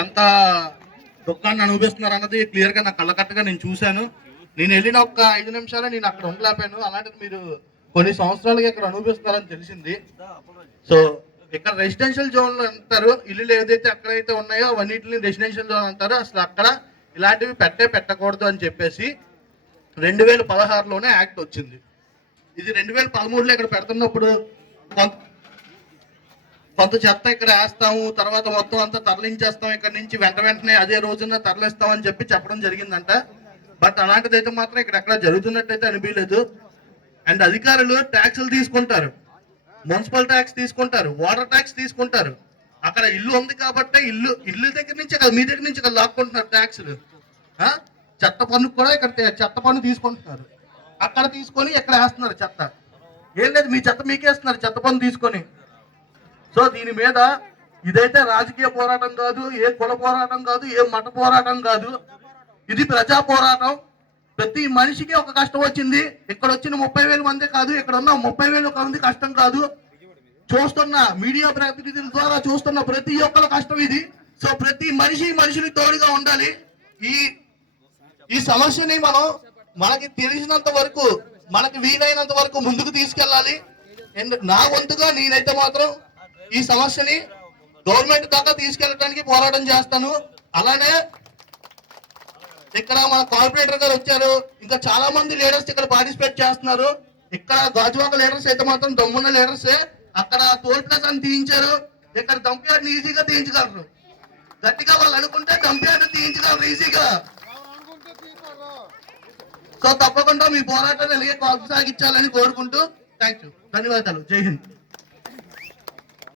ఎంత దుఃఖాన్ని అనుభవిస్తున్నారు అన్నది క్లియర్ గా నా కళ్ళకట్టుగా నేను చూశాను. నేను వెళ్ళిన ఒక్క 5 నిమిషాలు నేను అక్కడ ఉండలేపాను. అలాంటిది మీరు కొన్ని సంవత్సరాలుగా ఇక్కడ అనుభవిస్తున్నారని తెలిసింది. సో ఇక్కడ రెసిడెన్షియల్ జోన్లు అంటారు, ఇల్లులు ఏదైతే అక్కడైతే ఉన్నాయో అవన్నిటిని రెసిడెన్షియల్ జోన్ అంటారు. అసలు అక్కడ ఇలాంటివి పెట్టకూడదు అని చెప్పేసి 2016లోనే యాక్ట్ వచ్చింది. ఇది 2013లో ఇక్కడ పెడుతున్నప్పుడు కొంత చెత్త ఇక్కడ వేస్తాము, తర్వాత మొత్తం అంతా తరలించేస్తాం, ఇక్కడ నుంచి వెంటనే అదే రోజున తరలిస్తామని చెప్పడం జరిగిందంట. బట్ అలాంటిదైతే మాత్రం ఇక్కడ ఎక్కడ జరుగుతున్నట్టయితే అనిపించలేదు. అండ్ అధికారులు ట్యాక్సులు తీసుకుంటారు, మున్సిపల్ ట్యాక్స్ తీసుకుంటారు, వాటర్ ట్యాక్స్ తీసుకుంటారు. అక్కడ ఇల్లు ఉంది కాబట్టి ఇల్లు దగ్గర నుంచి మీ దగ్గర నుంచి ఇక్కడ లాక్కుంటున్నారు ట్యాక్సులు. చెత్త పన్ను కూడా ఇక్కడ చెత్త పన్ను తీసుకుంటున్నారు, అక్కడ తీసుకొని ఇక్కడ వేస్తున్నారు చెత్త. ఏం లేదు, మీ చెత్త మీకేస్తున్నారు చెత్త పన్ను తీసుకొని. సో దీని మీద ఇదైతే రాజకీయ పోరాటం కాదు, ఏ కుల పోరాటం కాదు, ఏ మత పోరాటం కాదు, ఇది ప్రజా పోరాటం. ప్రతి మనిషికి ఒక కష్టం వచ్చింది. ఇక్కడ వచ్చిన 30,000 మంది కాదు, ఇక్కడ ఉన్న 30,000 మంది కష్టం కాదు. చూస్తున్న మీడియా ప్రతినిధుల ద్వారా చూస్తున్న ప్రతి ఒక్కరి కష్టం ఇది. సో ప్రతి మనిషిని తోడుగా ఉండాలి. ఈ సమస్యని మనకి తెలిసినంత వరకు, మనకి వీలైనంత వరకు ముందుకు తీసుకెళ్ళాలి. నా వంతుగా నేనైతే మాత్రం ఈ సమస్యని గవర్నమెంట్ దాకా తీసుకెళ్ళడానికి పోరాటం చేస్తాను. అలానే ఇక్కడ మన కార్పొరేటర్ గారు వచ్చారు, ఇంకా చాలా మంది లీడర్స్ ఇక్కడ పార్టిసిపేట్ చేస్తున్నారు. ఇక్కడ గాజువాక లీడర్స్ అయితే మాత్రం దమ్మున్న లీడర్సే. అక్కడ టోల్ ప్లాజా అని తీయించారు, ఇక్కడ దంపియాడ్ని ఈజీగా తీయించగలరు. గట్టిగా వాళ్ళు అనుకుంటే దంపియాడ్ని తీయించగలరు ఈజీగా. సో తప్పకుండా మీ పోరాటాన్ని ఇలాగే కొనసాగించాలని కోరుకుంటూ థ్యాంక్ యూ, ధన్యవాదాలు, జై హింద్.